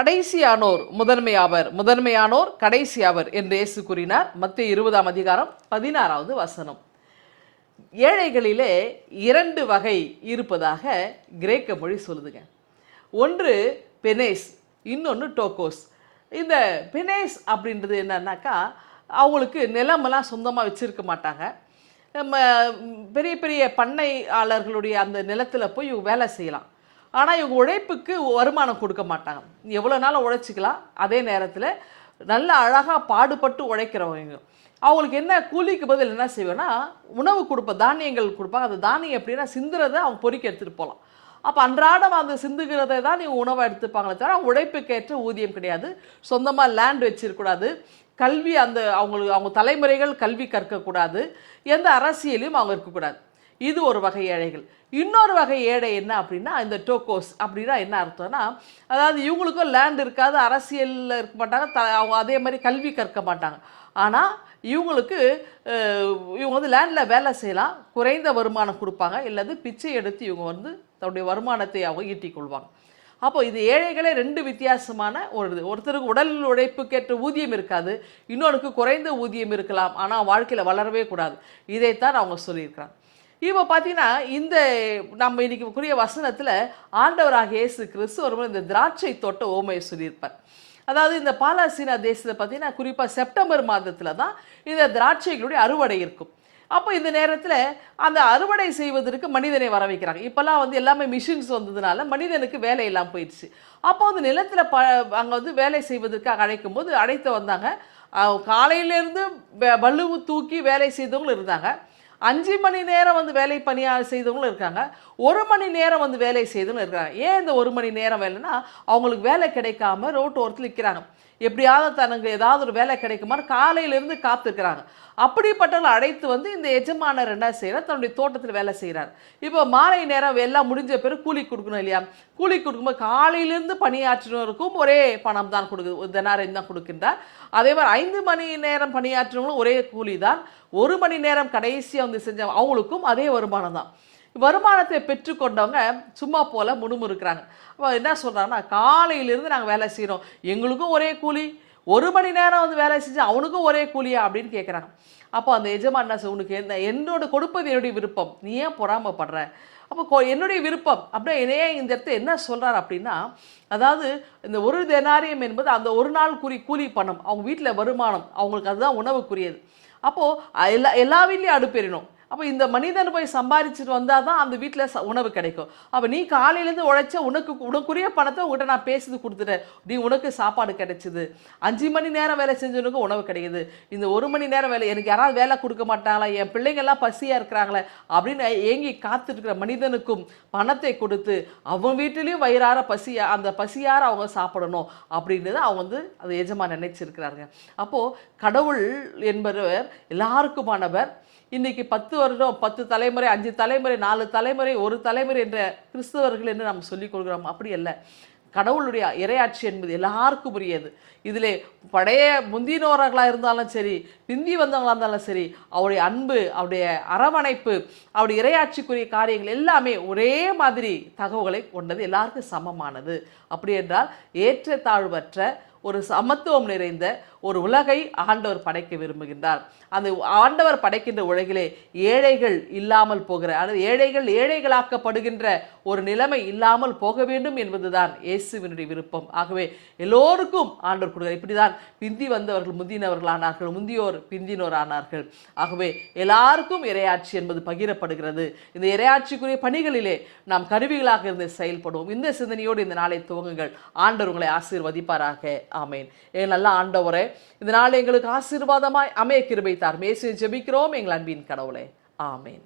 கடைசியானோர் முதன்மையாவர், முதன்மையானோர் கடைசியாவர் என்று இயேசு கூறினார். மத்தேயு 20ஆம் அதிகாரம் 16வது வசனம். ஏழைகளிலே 2 வகை இருப்பதாக கிரேக்க மொழி சொல்லுதுங்க. ஒன்று பெனேஸ், இன்னொன்று டோக்கோஸ். இந்த பெனேஸ் அப்படின்றது என்னன்னாக்கா, அவங்களுக்கு நிலமெல்லாம் சொந்தமாக வச்சுருக்க மாட்டாங்க. நம்ம பெரிய பெரிய பண்ணையாளர்களுடைய அந்த நிலத்தில் போய் இவங்க வேலை செய்யலாம். ஆனால் இவங்க உழைப்புக்கு வருமானம் கொடுக்க மாட்டாங்க. எவ்வளோ நாள் உழைச்சிக்கலாம். அதே நேரத்தில் நல்ல அழகாக பாடுபட்டு உழைக்கிறவங்க அவங்களுக்கு என்ன கூலிக்கு பதில் என்ன செய்வேன்னா, உணவு கொடுப்பேன், தானியங்கள் கொடுப்பாங்க. அந்த தானியம் எப்படின்னா சிந்துறதை அவங்க பொறுக்கி எடுத்துகிட்டு போகலாம். அப்போ அன்றாடம் அந்த சிந்துகிறதை தான் நீங்கள் உணவை எடுத்துப்பாங்களே தவிர உழைப்புக்கேற்ற ஊதியம் கிடையாது. சொந்தமாக லேண்ட் வச்சிருக்கூடாது. கல்வி அவங்க தலைமுறைகள் கல்வி கற்கக்கூடாது. எந்த அரசியலையும் அவங்க இருக்கக்கூடாது. இது ஒரு வகை ஏழைகள். இன்னொரு வகை ஏழை என்ன அப்படின்னா, இந்த டோக்கோஸ் அப்படின்னா என்ன அர்த்தம்னா, அதாவது இவங்களுக்கும் லேண்ட் இருக்காது, அரசியலில் இருக்க மாட்டாங்க, அவங்க அதே மாதிரி கல்வி கற்க மாட்டாங்க. ஆனால் இவங்களுக்கு இவங்க வந்து லேண்டில் வேலை செய்யலாம், குறைந்த வருமானம் கொடுப்பாங்க, இல்லாது பிச்சை எடுத்து இவங்க வந்து தன்னுடைய வருமானத்தை அவங்க ஈட்டிக்கொள்வாங்க. அப்போ இது ஏழைகளே 2 வித்தியாசமான ஒருத்தருக்கு உடல் உழைப்புக்கேற்ற ஊதியம் இருக்காது, இன்னொருக்கு குறைந்த ஊதியம் இருக்கலாம், ஆனால் வாழ்க்கையில் வளரவே கூடாது. இதைத்தான் அவங்க சொல்லியிருக்கிறாங்க. இப்போ பார்த்தீங்கன்னா, இந்த நம்ம இன்னைக்கு கூறிய வசனத்தில் ஆண்டவராகிய இயேசு கிறிஸ்து ஒரு இந்த திராட்சை தோட்ட ஓமையை சொல்லியிருப்பார். அதாவது இந்த பாலஸ்தீனா தேசத்தில் பார்த்தீங்கன்னா, குறிப்பாக செப்டம்பர் மாதத்தில் தான் இந்த திராட்சைகளுடைய அறுவடை இருக்கும். அப்போ இந்த நேரத்தில் அந்த அறுவடை செய்வதற்கு மனிதனை வர வைக்கிறாங்க. இப்போல்லாம் வந்து எல்லாமே மிஷின்ஸ் வந்ததுனால மனிதனுக்கு வேலை எல்லாம் போயிடுச்சு. அப்போ அந்த நிலத்தில் அங்கே வந்து வேலை செய்வதற்காக அழைக்கும் போது அழைத்து வந்தாங்க. காலையிலேருந்து வலுவு தூக்கி வேலை செய்தவங்களும் இருந்தாங்க. 5 மணி நேரம் வந்து வேலை பணியாக செய்தவங்களும் இருக்காங்க. 1 மணி நேரம் வந்து வேலை செய்தவங்களும் இருக்காங்க. ஏன் இந்த 1 மணி நேரம் வேலைன்னா, அவங்களுக்கு வேலை கிடைக்காம ரோட்டு ஓரத்தில் நிற்கிறாங்க. எப்படியாவது தனக்கு ஏதாவது ஒரு வேலை கிடைக்குமான்னு காலையிலேருந்து காத்திருக்கிறாங்க. அப்படிப்பட்டவங்களை அழைத்து வந்து இந்த எஜமானர் என்ன செய்கிறார், தன்னுடைய தோட்டத்தில் வேலை செய்கிறார். இப்போ மாலை நேரம் எல்லாம் முடிஞ்ச பிறகு கூலி கொடுக்கணும் இல்லையா? கூலி கொடுக்கும்போது காலையிலேருந்து பணியாற்றினருக்கும் ஒரே பணம் தான் தெனாரியம் தான் கொடுக்கின்றார். அதே மாதிரி 5 மணி நேரம் பணியாற்றினவங்களும் ஒரே கூலி தான். 1 மணி நேரம் கடைசியாக வந்து செஞ்ச அவங்களுக்கும் அதே வருமானம் தான். வருமானத்தை பெற்றுக்கொண்டவங்க சும்மா போல முணுமுறுக்கிறாங்க. என்ன சொல்கிறாங்கன்னா, காலையிலேருந்து நாங்கள் வேலை செய்கிறோம், எங்களுக்கும் ஒரே கூலி, 1 மணி நேரம் வந்து வேலை செஞ்சு அவனுக்கும் ஒரே கூலியா அப்படின்னு கேட்குறாங்க. அப்போ அந்த எஜமான் என்ன சொல்ல, உனக்கு என்னோட கொடுப்பது என்னுடைய விருப்பம், நீ ஏன் பொறாமப்படுற? அப்போ என்னுடைய விருப்பம் அப்படின்னா என்னையே இந்த இடத்துல என்ன சொல்கிறார் அப்படின்னா, அதாவது இந்த 1 தெனாரியம் என்பது அந்த ஒரு நாள் கூலி பணம், அவங்க வீட்டில் வருமானம், அவங்களுக்கு அதுதான் உணவுக்குரியது. அப்போது எல்லா வீட்லேயும் அடுப்பெறினோம். அப்போ இந்த மனிதன் போய் சம்பாதிச்சுட்டு வந்தால் தான் அந்த வீட்டில் உணவு கிடைக்கும். அப்போ நீ காலையிலேருந்து உழைச்ச உனக்குரிய பணத்தை உங்கள்கிட்ட நான் பேசுது கொடுத்துட்டேன், நீ உனக்கு சாப்பாடு கிடைச்சிது. 5 மணி நேரம் வேலை செஞ்சவனுக்கு உணவு கிடைக்குது. இந்த 1 மணி நேரம் வேலை எனக்கு யாராவது வேலை கொடுக்க மாட்டாங்களா, என் பிள்ளைங்கள்லாம் பசியாக இருக்கிறாங்களே அப்படின்னு ஏங்கி காத்துருக்கிற மனிதனுக்கும் பணத்தை கொடுத்து அவன் வீட்டிலையும் வயிறார அந்த பசியார அவங்க சாப்பிடணும் அப்படின்றது அவங்க வந்து அது எஜமான் நினைச்சிருக்கிறாங்க. அப்போது கடவுள் என்பவர் எல்லாருக்குமானவர். இன்றைக்கி 10 வருடம் 10 தலைமுறை 5 தலைமுறை 4 தலைமுறை 1 தலைமுறை என்ற கிறிஸ்தவர்கள் என்று நாம் சொல்லிக் கொள்கிறோம். அப்படி அல்ல. கடவுளுடைய இறையாட்சி என்பது எல்லாருக்கும் உரியது. இதில் பழைய முந்தினோர்களாக இருந்தாலும் சரி, பிந்தி வந்தவங்களாக இருந்தாலும் சரி, அவருடைய அன்பு, அவருடைய அரவணைப்பு, அவருடைய இறையாட்சிக்குரிய காரியங்கள் எல்லாமே ஒரே மாதிரி தகவல்களை கொண்டது, எல்லாருக்கும் சமமானது. அப்படி என்றால் ஏற்றத்தாழ்வற்ற ஒரு சமத்துவம் நிறைந்த ஒரு உலகை ஆண்டவர் படைக்க விரும்புகின்றார். அந்த ஆண்டவர் படைக்கின்ற உலகிலே ஏழைகள் இல்லாமல் போகிற, அதாவது ஏழைகளாக்கப்படுகின்ற ஒரு நிலைமை இல்லாமல் போக வேண்டும் என்பதுதான் இயேசுவினுடைய விருப்பம். ஆகவே எல்லோருக்கும் ஆண்டவர் கொடுக்கிறார். இப்படிதான் பிந்தி வந்தவர்கள் முந்தினவர்கள் ஆனார்கள், முந்தியோர் பிந்தினோர் ஆனார்கள். ஆகவே எல்லாருக்கும் இறையாட்சி என்பது பகிரப்படுகிறது. இந்த இறையாட்சிக்குரிய பணிகளிலே நாம் கருவிகளாக இருந்து செயல்படுவோம். இந்த சிந்தனையோடு இந்த நாளை துவங்குங்கள். ஆண்டவர் உங்களை ஆசீர்வதிப்பாராக. ஆமேன். நல்ல ஆண்டவரே, இந்த நாள் எங்களுக்கு ஆசீர்வாதமாய் அமைய கிருபை தாரும். இயேசுவை ஜெபிக்கிறோம் எங்கள் அன்பின் கடவுளே. ஆமேன்.